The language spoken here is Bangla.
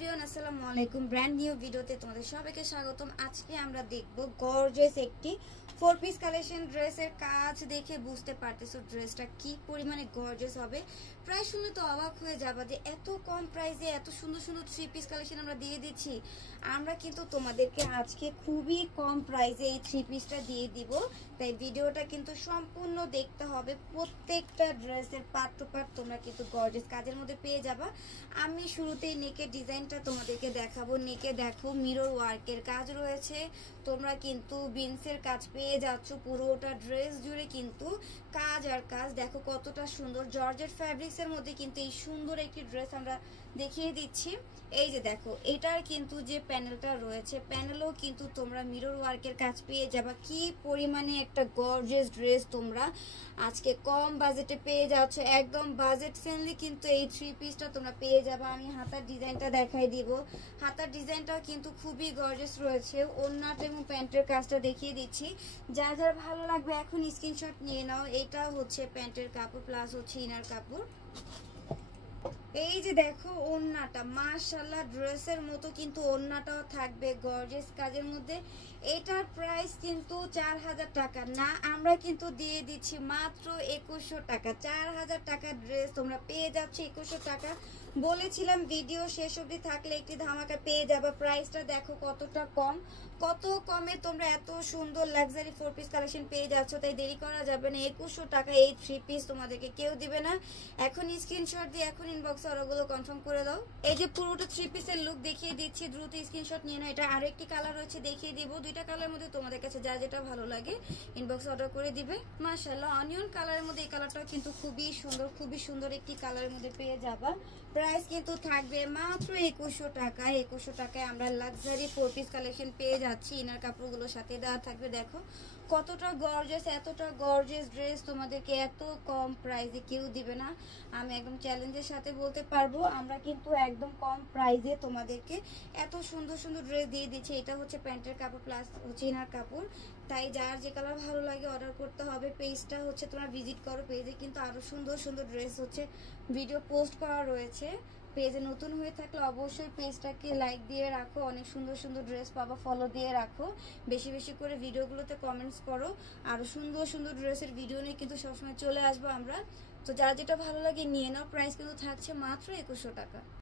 আসসালামু আলাইকুম ব্র্যান্ড নিউ ভিডিওতে তোমাদের সবাইকে স্বাগতম। আজকে আমরা দেখব গর্জিয়াস একটি 4 পিস কালেকশন। ড্রেসের কাজ দেখে বুঝতে পারতেছো ড্রেসটা কি পরিমাণে গর্জিয়াস হবে। প্রায় শুনলে তো অবাক হয়ে যাবা যে এত কম প্রাইসে এত সুন্দর সুন্দর 3 পিস কালেকশন আমরা দিয়ে দিচ্ছি। আমরা কিন্তু তোমাদেরকে আজকে খুবই কম প্রাইসে এই 3 পিসটা দিয়ে দিব, তাই ভিডিওটা কিন্তু সম্পূর্ণ দেখতে হবে। প্রত্যেকটা ড্রেসের পার্ট টু পার্ট তোমরা কিন্তু গর্জিয়াস কাজের মধ্যে পেয়ে যাবা। আমি শুরুতেই নেকের ডিজাইনটা তোমাদেরকে দেখাবো। নেকে দেখো মিরর ওয়ার্কের কাজ রয়েছে, তোমরা কিন্তু বিনসের কাজ পেয়ে যাচ্ছ। পুরোটা ড্রেস জুড়ে কিন্তু কাজ আর কাজ। দেখো কতটা সুন্দর জর্জেট ফ্যাব্রিক্সের মধ্যে কিন্তু এই সুন্দর একটি ড্রেস আমরা দেখিয়ে দিচ্ছি। এই যে দেখো এটার কিন্তু যে প্যানেলটা রয়েছে, প্যানেলও কিন্তু তোমরা মিরর ওয়ার্কের কাজ পেয়ে যাবা। কি পরিমাণে একটা গর্জিয়াস ড্রেস তোমরা আজকে কম বাজেটে পেয়ে যাচ্ছ, একদম বাজেট ফ্রেন্ডলি কিন্তু এই 3 পিসটা তোমরা পেয়ে যাবা। আমি হাতার ডিজাইনটা দেখাই দিব। হাতার ডিজাইনটাও কিন্তু খুবই গর্জিয়াস রয়েছে। ওড়নাটা এবং প্যান্টের কাজটা দেখিয়ে দিচ্ছি। যার যার ভালো লাগবে এখন স্ক্রিনশট নিয়ে নাও। এটা হচ্ছে প্যান্টের কাপড় প্লাস হচ্ছে ইনার কাপড়। এই যে দেখো ওড়নাটা মাশাআল্লাহ ড্রেসের মতো কিন্তু ওড়নাটাও থাকবে গর্জিয়াস কাজের মধ্যে। এটার প্রাইস কিন্তু 4000 টাকা না, আমরা কিন্তু দিয়ে দিচ্ছি মাত্র 2100 টাকা। 4000 টাকার ড্রেস তোমরা পেয়ে যাচ্ছ 2100 টাকা। বলেছিলাম ভিডিও শেষ অবধি থাকলে একটি ধামাকা পেয়ে যাবে। প্রাইসটা দেখো কতটা কম, কত কমে তোমরা এত সুন্দর লাক্সারি 4 পিস কালেকশন পেয়ে যাচ্ছ। তাই দেরি করা যাবে না, 2100 টাকা এই 3 পিস তোমাদেরকে কেউ দিবে না। এখন স্ক্রিনশট দিয়ে এখন ইনবক্সে অর্ডারগুলো কনফার্ম করে দাও। এই যে পুরোটা 3 পিসের লুক দেখিয়ে দিচ্ছি, দ্রুত স্ক্রিনশট নিয়ে নাও। এটা আরো একটি কালার রয়েছে দেখিয়ে দিব। দুইটা কালারের মধ্যে তোমাদের কাছে যা যেটা ভালো লাগে ইনবক্সে অর্ডার করে দিবে। মাশাআল্লাহ অনিয়ন কালারের মধ্যে এই কালারটাও কিন্তু খুবই সুন্দর একটি কালারের মধ্যে পেয়ে যাবা। প্রাইস কিন্তু থাকবে মাত্র 2100 টাকা। 2100 টাকায় আমরা লাক্সারি 4 পিস কালেকশন পেয়ে যাচ্ছি। ইনার কাপড়গুলোর সাথে দেওয়া থাকবে। দেখো কতটা গর্জিয়াস, এতটা গর্জিয়াস ড্রেস তোমাদেরকে এত কম প্রাইসে কেউ দিবে না। আমি একদম চ্যালেঞ্জের সাথে বলতে পারবো আমরা কিন্তু একদম কম প্রাইসে তোমাদেরকে এত সুন্দর সুন্দর ড্রেস দিয়ে দিচ্ছি। এটা হচ্ছে প্যান্টের কাপড় প্লাস হচ্ছে ইনার কাপড়। তাই যার যে কালার ভালো লাগে অর্ডার করতে হবে। পেজটা হচ্ছে তোমরা ভিজিট করো, পেজে কিন্তু আরো সুন্দর সুন্দর ড্রেস হচ্ছে ভিডিও পোস্ট করা রয়েছে। পেজে নতুন হয়ে থাকলে অবশ্যই পেজটাকে লাইক দিয়ে রাখো, অনেক সুন্দর সুন্দর ড্রেস পাবা। ফলো দিয়ে রাখো, বেশি বেশি করে ভিডিওগুলোতে কমেন্টস করো। আরো সুন্দর সুন্দর ড্রেসের ভিডিও নিয়ে কিন্তু সবসময় চলে আসবো আমরা। তো যার যেটা ভালো লাগে নিয়ে নাও। প্রাইস কিন্তু থাকছে মাত্র 2100 টাকা।